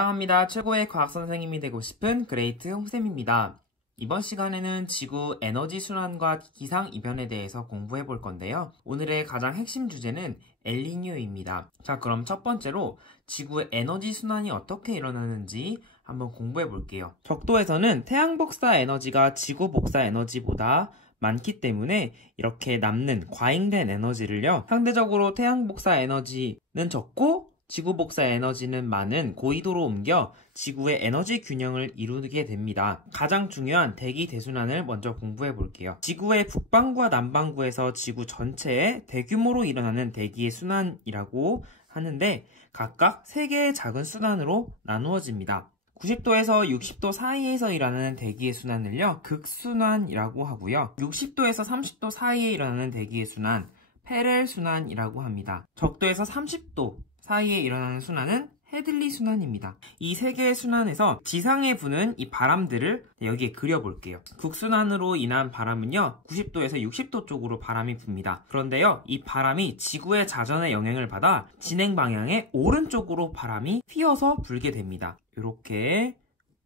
사랑합니다. 최고의 과학선생님이 되고 싶은 그레이트 홍쌤입니다. 이번 시간에는 지구 에너지 순환과 기상이변에 대해서 공부해 볼 건데요. 오늘의 가장 핵심 주제는 엘니뇨입니다. 자, 그럼 첫 번째로 지구의 에너지 순환이 어떻게 일어나는지 한번 공부해 볼게요. 적도에서는 태양 복사 에너지가 지구 복사 에너지보다 많기 때문에 이렇게 남는 과잉된 에너지를요, 상대적으로 태양 복사 에너지는 적고 지구 복사 에너지는 많은 고緯도로 옮겨 지구의 에너지 균형을 이루게 됩니다. 가장 중요한 대기 대순환을 먼저 공부해 볼게요. 지구의 북반구와 남반구에서 지구 전체에 대규모로 일어나는 대기의 순환이라고 하는데 각각 3개의 작은 순환으로 나누어집니다. 90도에서 60도 사이에서 일어나는 대기의 순환을요, 극순환이라고 하고요. 60도에서 30도 사이에 일어나는 대기의 순환, 페렐 순환이라고 합니다. 적도에서 30도 사이에 일어나는 순환은 해들리 순환입니다. 이 3개의 순환에서 지상에 부는 이 바람들을 여기에 그려볼게요. 극순환으로 인한 바람은요, 90도에서 60도 쪽으로 바람이 붑니다. 그런데요, 이 바람이 지구의 자전의 영향을 받아 진행 방향의 오른쪽으로 바람이 휘어서 불게 됩니다.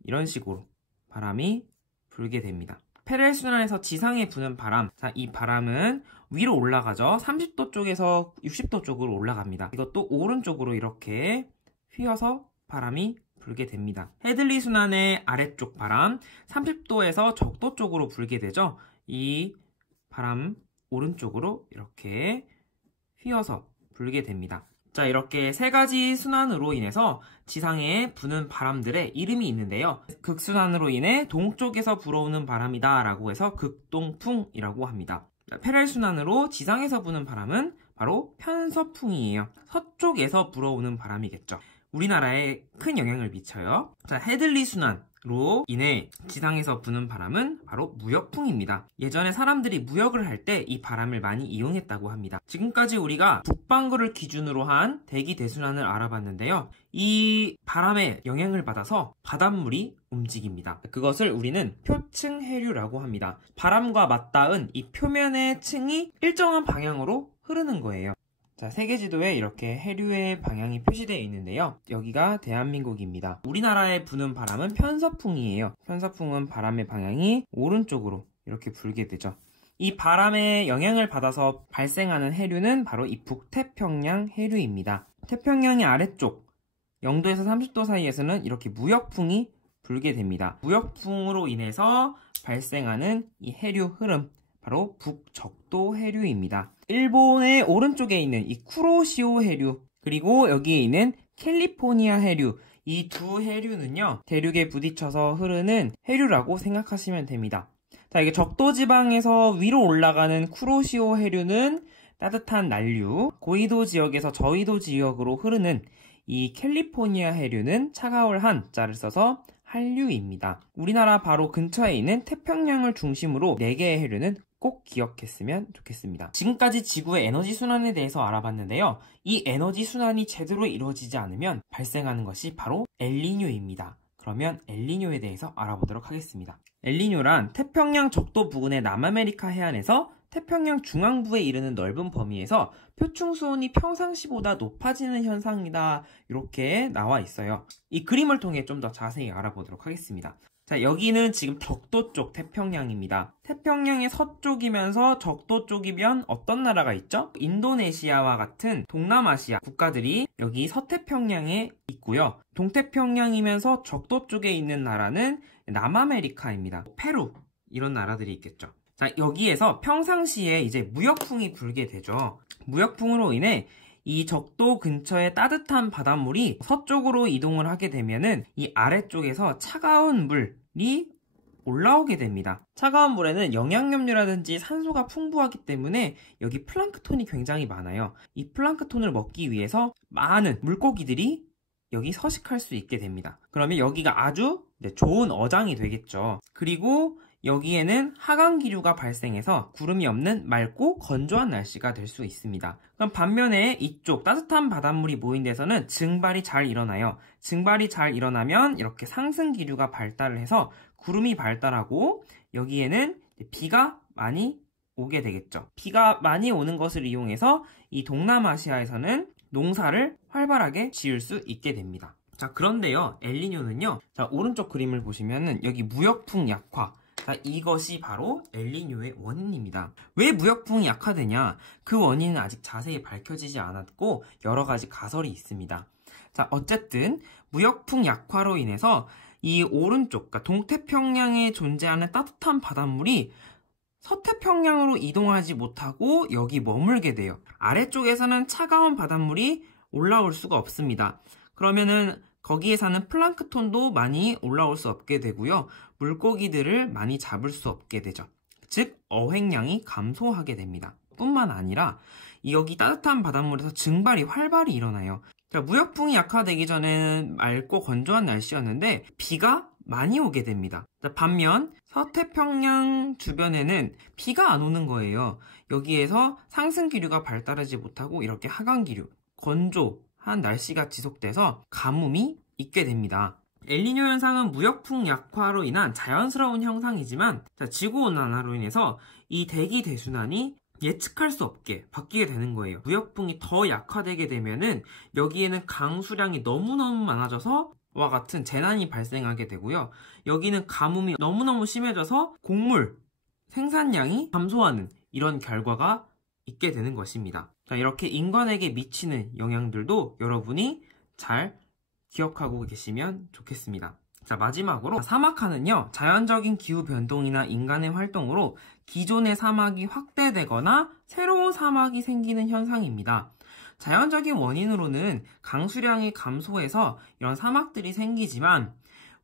이런 식으로 바람이 불게 됩니다. 페렐 순환에서 지상에 부는 바람, 자, 이 바람은 위로 올라가죠. 30도 쪽에서 60도 쪽으로 올라갑니다. 이것도 오른쪽으로 이렇게 휘어서 바람이 불게 됩니다. 해들리 순환의 아래쪽 바람, 30도에서 적도 쪽으로 불게 되죠. 이 바람 오른쪽으로 이렇게 휘어서 불게 됩니다. 자, 이렇게 3가지 순환으로 인해서 지상에 부는 바람들의 이름이 있는데요. 극순환으로 인해 동쪽에서 불어오는 바람이다 라고 해서 극동풍이라고 합니다. 페렐 순환으로 지상에서 부는 바람은 바로 편서풍이에요. 서쪽에서 불어오는 바람이겠죠. 우리나라에 큰 영향을 미쳐요. 자, 해들리 순환로 인해 지상에서 부는 바람은 바로 무역풍입니다. 예전에 사람들이 무역을 할 때 이 바람을 많이 이용했다고 합니다. 지금까지 우리가 북반구를 기준으로 한 대기 대순환을 알아봤는데요. 이 바람의 영향을 받아서 바닷물이 움직입니다. 그것을 우리는 표층 해류라고 합니다. 바람과 맞닿은 이 표면의 층이 일정한 방향으로 흐르는 거예요. 자, 세계지도에 이렇게 해류의 방향이 표시되어 있는데요. 여기가 대한민국입니다. 우리나라에 부는 바람은 편서풍이에요. 편서풍은 바람의 방향이 오른쪽으로 이렇게 불게 되죠. 이 바람의 영향을 받아서 발생하는 해류는 바로 이 북태평양 해류입니다. 태평양의 아래쪽 0도에서 30도 사이에서는 이렇게 무역풍이 불게 됩니다. 무역풍으로 인해서 발생하는 이 해류 흐름, 바로 북적도 해류입니다. 일본의 오른쪽에 있는 이 쿠로시오 해류, 그리고 여기에 있는 캘리포니아 해류, 이 두 해류는요, 대륙에 부딪혀서 흐르는 해류라고 생각하시면 됩니다. 자, 이게 적도지방에서 위로 올라가는 쿠로시오 해류는 따뜻한 난류, 고緯도 지역에서 저緯도 지역으로 흐르는 이 캘리포니아 해류는 차가울 한자를 써서 한류입니다. 우리나라 바로 근처에 있는 태평양을 중심으로 4개의 해류는 꼭 기억했으면 좋겠습니다. 지금까지 지구의 에너지 순환에 대해서 알아봤는데요. 이 에너지 순환이 제대로 이루어지지 않으면 발생하는 것이 바로 엘니뇨입니다. 그러면 엘니뇨에 대해서 알아보도록 하겠습니다. 엘니뇨란 태평양 적도 부근의 남아메리카 해안에서 태평양 중앙부에 이르는 넓은 범위에서 표층 수온이 평상시보다 높아지는 현상이다, 이렇게 나와 있어요. 이 그림을 통해 좀 더 자세히 알아보도록 하겠습니다. 자, 여기는 지금 적도 쪽 태평양입니다. 태평양의 서쪽이면서 적도 쪽이면 어떤 나라가 있죠? 인도네시아와 같은 동남아시아 국가들이 여기 서태평양에 있고요. 동태평양이면서 적도 쪽에 있는 나라는 남아메리카입니다. 페루, 이런 나라들이 있겠죠. 자, 여기에서 평상시에 이제 무역풍이 불게 되죠. 무역풍으로 인해 이 적도 근처의 따뜻한 바닷물이 서쪽으로 이동을 하게 되면은 이 아래쪽에서 차가운 물이 올라오게 됩니다. 차가운 물에는 영양염료라든지 산소가 풍부하기 때문에 여기 플랑크톤이 굉장히 많아요. 이 플랑크톤을 먹기 위해서 많은 물고기들이 여기 서식할 수 있게 됩니다. 그러면 여기가 아주 좋은 어장이 되겠죠. 그리고 여기에는 하강기류가 발생해서 구름이 없는 맑고 건조한 날씨가 될 수 있습니다. 그럼 반면에 이쪽 따뜻한 바닷물이 모인 데서는 증발이 잘 일어나요. 증발이 잘 일어나면 이렇게 상승기류가 발달을 해서 구름이 발달하고 여기에는 비가 많이 오게 되겠죠. 비가 많이 오는 것을 이용해서 이 동남아시아에서는 농사를 활발하게 지을 수 있게 됩니다. 자, 그런데요, 엘니뇨는요, 자, 오른쪽 그림을 보시면은 여기 무역풍 약화. 자, 이것이 바로 엘니뇨의 원인입니다. 왜 무역풍이 약화되냐? 그 원인은 아직 자세히 밝혀지지 않았고 여러 가지 가설이 있습니다. 자, 어쨌든 무역풍 약화로 인해서 이 오른쪽, 그러니까 동태평양에 존재하는 따뜻한 바닷물이 서태평양으로 이동하지 못하고 여기 머물게 돼요. 아래쪽에서는 차가운 바닷물이 올라올 수가 없습니다. 그러면은 거기에 사는 플랑크톤도 많이 올라올 수 없게 되고요. 물고기들을 많이 잡을 수 없게 되죠. 즉 어획량이 감소하게 됩니다. 뿐만 아니라 여기 따뜻한 바닷물에서 증발이 활발히 일어나요. 자, 무역풍이 약화되기 전에는 맑고 건조한 날씨였는데 비가 많이 오게 됩니다. 자, 반면 서태평양 주변에는 비가 안 오는 거예요. 여기에서 상승기류가 발달하지 못하고 이렇게 하강기류, 건조한 날씨가 지속돼서 가뭄이 있게 됩니다. 엘니뇨 현상은 무역풍 약화로 인한 자연스러운 현상이지만 지구온난화로 인해서 이 대기 대순환이 예측할 수 없게 바뀌게 되는 거예요. 무역풍이 더 약화되게 되면은 여기에는 강수량이 너무너무 많아져서 와 같은 재난이 발생하게 되고요. 여기는 가뭄이 너무너무 심해져서 곡물 생산량이 감소하는 이런 결과가 있게 되는 것입니다. 자, 이렇게 인간에게 미치는 영향들도 여러분이 잘 기억하고 계시면 좋겠습니다. 자, 마지막으로 사막화는요, 자연적인 기후 변동이나 인간의 활동으로 기존의 사막이 확대되거나 새로운 사막이 생기는 현상입니다. 자연적인 원인으로는 강수량이 감소해서 이런 사막들이 생기지만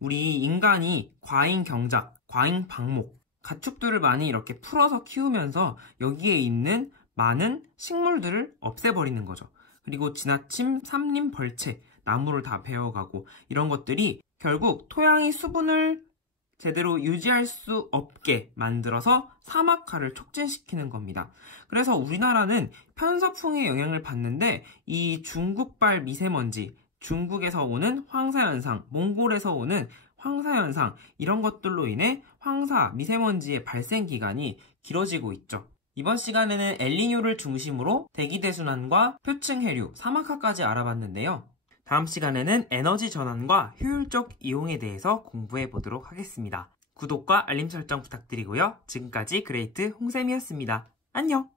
우리 인간이 과잉 경작, 과잉 방목, 가축들을 많이 이렇게 풀어서 키우면서 여기에 있는 많은 식물들을 없애버리는 거죠. 그리고 지나침 삼림 벌채, 나무를 다 베어가고 이런 것들이 결국 토양의 수분을 제대로 유지할 수 없게 만들어서 사막화를 촉진시키는 겁니다. 그래서 우리나라는 편서풍의 영향을 받는데 이 중국발 미세먼지, 중국에서 오는 황사현상, 몽골에서 오는 황사현상 이런 것들로 인해 황사, 미세먼지의 발생 기간이 길어지고 있죠. 이번 시간에는 엘니뇨를 중심으로 대기대순환과 표층 해류, 사막화까지 알아봤는데요. 다음 시간에는 에너지 전환과 효율적 이용에 대해서 공부해 보도록 하겠습니다. 구독과 알림 설정 부탁드리고요. 지금까지 그레이트 홍쌤이었습니다. 안녕!